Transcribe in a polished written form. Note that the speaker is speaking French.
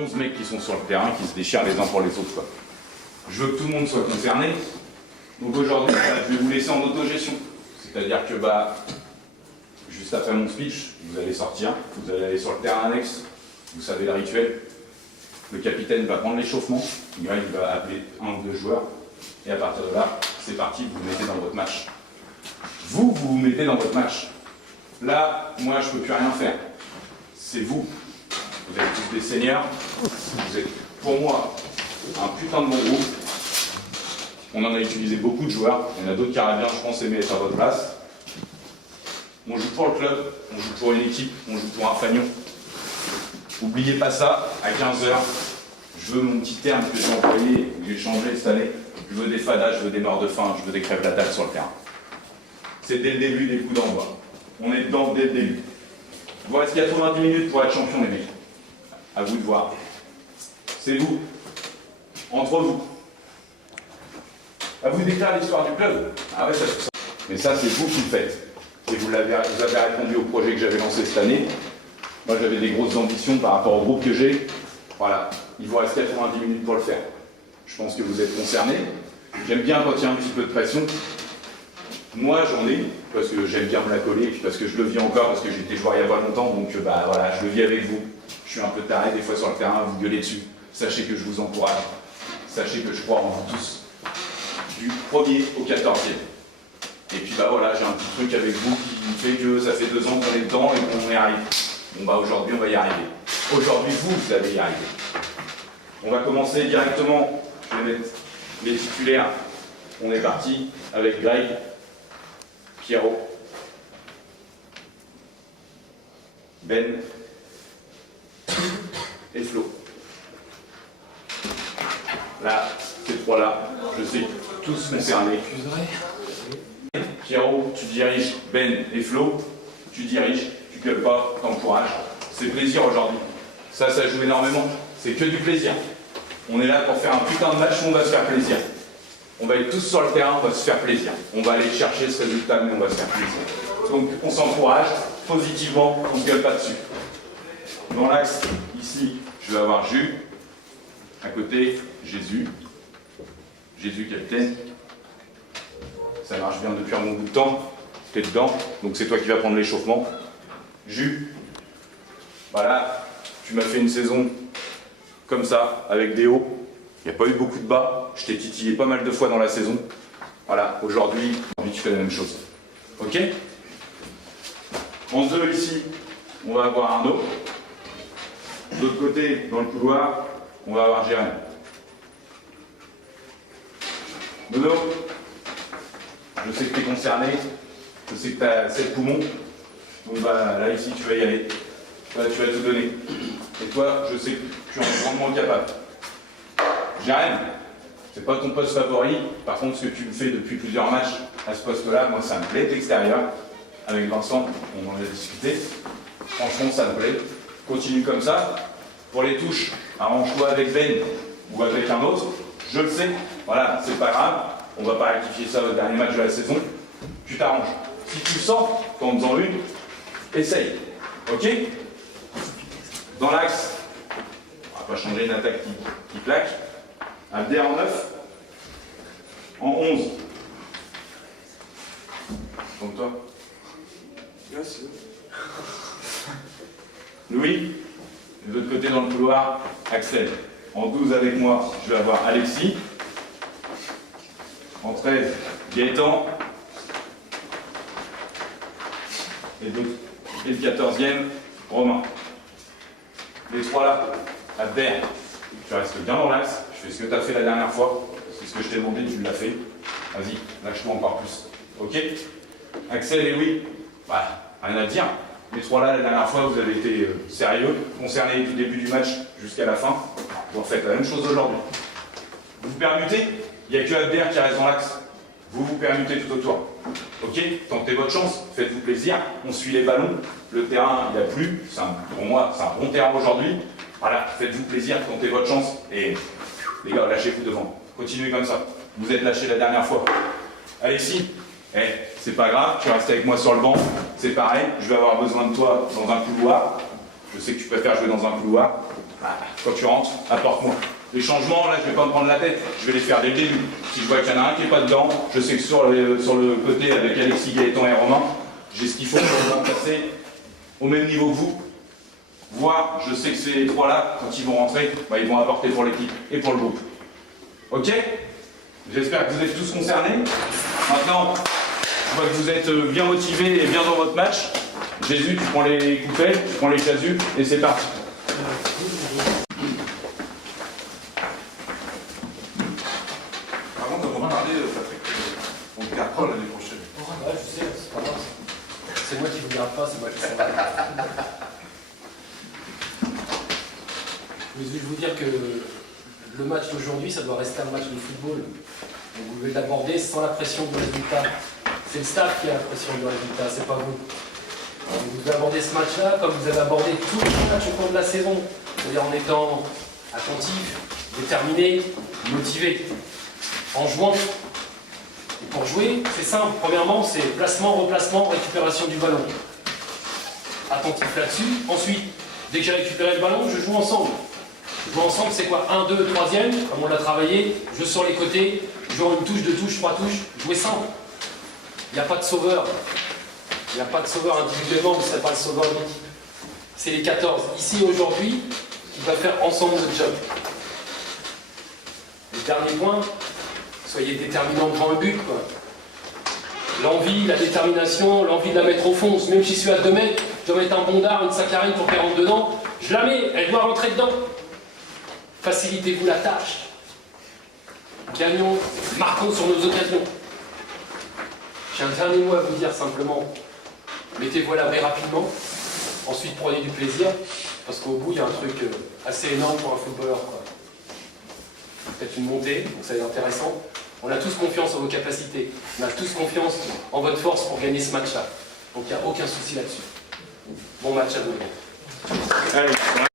11 mecs qui sont sur le terrain, qui se déchirent les uns pour les autres, quoi. Je veux que tout le monde soit concerné. Donc aujourd'hui, je vais vous laisser en autogestion. C'est-à-dire que, juste après mon speech, vous allez sortir, vous allez aller sur le terrain annexe, vous savez le rituel. Le capitaine va prendre l'échauffement, Greg va appeler un ou deux joueurs, et à partir de là, c'est parti, vous vous mettez dans votre match. Vous vous mettez dans votre match. Là, moi, je ne peux plus rien faire. C'est vous. Vous êtes tous des seniors. Vous êtes, pour moi, un putain de bon groupe. On en a utilisé beaucoup de joueurs. Il y en a d'autres qui auraient bien, je pense, aimé être à votre place. On joue pour le club, on joue pour une équipe, on joue pour un fanion. N'oubliez pas ça, à 15 h, je veux mon petit terme que j'ai employé, que j'ai changé cette année. Je veux des fadas, je veux des morts de faim, je veux des crèves la dalle sur le terrain. C'est dès le début des coups d'envoi. On est dedans dès le début. Il vous reste 90 minutes pour être champion, les mecs. À vous de voir. C'est vous. Entre vous. À vous déclarer l'histoire du club. Ah ouais, ça fait ça. Mais ça, c'est vous qui le faites. Et vous avez répondu au projet que j'avais lancé cette année. Moi, j'avais des grosses ambitions par rapport au groupe que j'ai. Voilà. Il vous reste 90 minutes pour le faire. Je pense que vous êtes concernés. J'aime bien quand il y a un petit peu de pression. Moi, j'en ai, parce que j'aime bien me la coller, et puis parce que je le vis encore, parce que j'étais joueur il n'y a pas longtemps, donc voilà, je le vis avec vous. Je suis un peu taré des fois sur le terrain, vous gueulez dessus. Sachez que je vous encourage. Sachez que je crois en vous tous. Du 1er au 14e. Et puis voilà, j'ai un petit truc avec vous qui fait que ça fait 2 ans qu'on est dedans et qu'on y arrive. Bon aujourd'hui, on va y arriver. Aujourd'hui, vous allez y arriver. On va commencer directement. Je vais mettre les titulaires. On est parti avec Greg, Pierrot, Ben et Flo. Là, ces trois-là, je sais tous concernés. Pierrot, tu diriges Ben et Flo, tu diriges, tu gueules pas, t'encourages. C'est plaisir aujourd'hui. Ça joue énormément. C'est que du plaisir. On est là pour faire un putain de match où on va se faire plaisir. On va être tous sur le terrain, on va se faire plaisir. On va aller chercher ce résultat, mais on va se faire plaisir. Donc on s'encourage positivement, on ne se gueule pas dessus. Dans l'axe, ici, je vais avoir Jus. À côté, Jésus. Jésus capitaine. Ça marche bien depuis un bon bout de temps. Tu es dedans, donc c'est toi qui vas prendre l'échauffement. Jus. Voilà, tu m'as fait une saison comme ça, avec des hauts. Il n'y a pas eu beaucoup de bas. Je t'ai titillé pas mal de fois dans la saison. Voilà, aujourd'hui, tu fais la même chose. Ok? En 2 ici, on va avoir Arnaud. De l'autre côté, dans le couloir, on va avoir Jérémy. Nono, je sais que tu es concerné. Je sais que tu as 7 poumons. Donc là, ici, tu vas y aller. Là, tu vas tout donner. Et toi, je sais que tu en es grandement capable. Jérémy, c'est pas ton poste favori. Par contre, ce que tu me fais depuis plusieurs matchs à ce poste-là, moi, ça me plaît d'extérieur. Avec Vincent, on en a discuté. Franchement, ça me plaît. Continue comme ça. Pour les touches, arrange-toi avec Ben ou avec un autre. Je le sais. Voilà, c'est pas grave. On va pas rectifier ça au dernier match de la saison. Tu t'arranges. Si tu le sens, en faisant une, essaye. Ok? Dans l'axe, on va pas changer une attaque qui claque. Abder en 9. En 11. Comme toi. Merci. Louis. De l'autre côté dans le couloir, Axel. En 12 avec moi, je vais avoir Alexis. En 13, Gaëtan. Et le 14e, Romain. Les trois là, Abder, tu restes bien dans l'axe. Je fais ce que tu as fait la dernière fois. C'est ce que je t'ai demandé, tu l'as fait. Vas-y, lâche-toi encore plus. Ok? Axel et Louis, rien à dire. Les trois là, la dernière fois, vous avez été sérieux, concernés du début du match jusqu'à la fin. Vous faites la même chose aujourd'hui. Vous vous permutez, il n'y a que Abder qui reste dans l'axe. Vous vous permutez tout autour. Ok? Tentez votre chance, faites-vous plaisir. On suit les ballons. Le terrain, il n'y a plus. Pour moi, c'est un bon terrain aujourd'hui. Voilà, faites-vous plaisir, tentez votre chance. Et les gars, lâchez-vous devant. Continuez comme ça. Vous êtes lâchés la dernière fois. Alexis, c'est pas grave, tu restes avec moi sur le banc. C'est pareil, je vais avoir besoin de toi dans un couloir. Je sais que tu préfères jouer dans un couloir. Quand tu rentres, apporte-moi. Les changements, là, je vais pas me prendre la tête, je vais les faire dès le début. Si je vois qu'il y en a un qui n'est pas dedans, je sais que sur le côté avec Alexis, Gaëtan et Romain, j'ai ce qu'il faut pour me passer au même niveau que vous. Voire, je sais que ces trois-là, quand ils vont rentrer, bah, ils vont apporter pour l'équipe et pour le groupe. Ok? J'espère que vous êtes tous concernés. Maintenant, je vois que vous êtes bien motivés et bien dans votre match. Jésus, tu prends les coupelles, tu prends les casus, et c'est parti. Par contre, on va parler, Patrick. On te gardera l'année prochaine. Ouais, je sais, c'est pas grave. C'est moi qui vous garde pas, c'est moi qui s'en va. Mais je vais vous dire que le match d'aujourd'hui, ça doit rester un match de football. Donc vous devez l'aborder sans la pression du résultat. C'est le staff qui a la pression du résultat, c'est pas vous. Donc vous devez aborder ce match-là comme vous avez abordé tous les matchs au cours de la saison. C'est-à-dire en étant attentif, déterminé, motivé, en jouant. Et pour jouer, c'est simple. Premièrement, c'est placement, replacement, récupération du ballon. Attentif là-dessus. Ensuite, dès que j'ai récupéré le ballon, je joue ensemble. Jouer ensemble, c'est quoi? 1, 2, 3e, comme on l'a travaillé. Je sur les côtés, jouer une touche, 2 touches, 3 touches. Jouer simple. Il n'y a pas de sauveur. Il n'y a pas de sauveur individuellement, vous ne serez pas le sauveur de l'équipe. C'est les 14, ici aujourd'hui, qui va faire ensemble notre job. Le dernier point, soyez déterminants devant le but, quoi. L'envie, la détermination, l'envie de la mettre au fond. Même si je suis à 2 mètres, je dois mettre un bondard, une saccharine pour qu'elle rentre dedans. Je la mets, elle doit rentrer dedans. Facilitez-vous la tâche. Gagnons, marquons sur nos occasions. J'ai un dernier mot à vous dire simplement. Mettez-vous à l'abri rapidement. Ensuite, prenez du plaisir. Parce qu'au bout, il y a un truc assez énorme pour un footballeur, quoi. Faites une montée, donc ça va être intéressant. On a tous confiance en vos capacités. On a tous confiance en votre force pour gagner ce match-là. Donc il n'y a aucun souci là-dessus. Bon match à vous. Allez.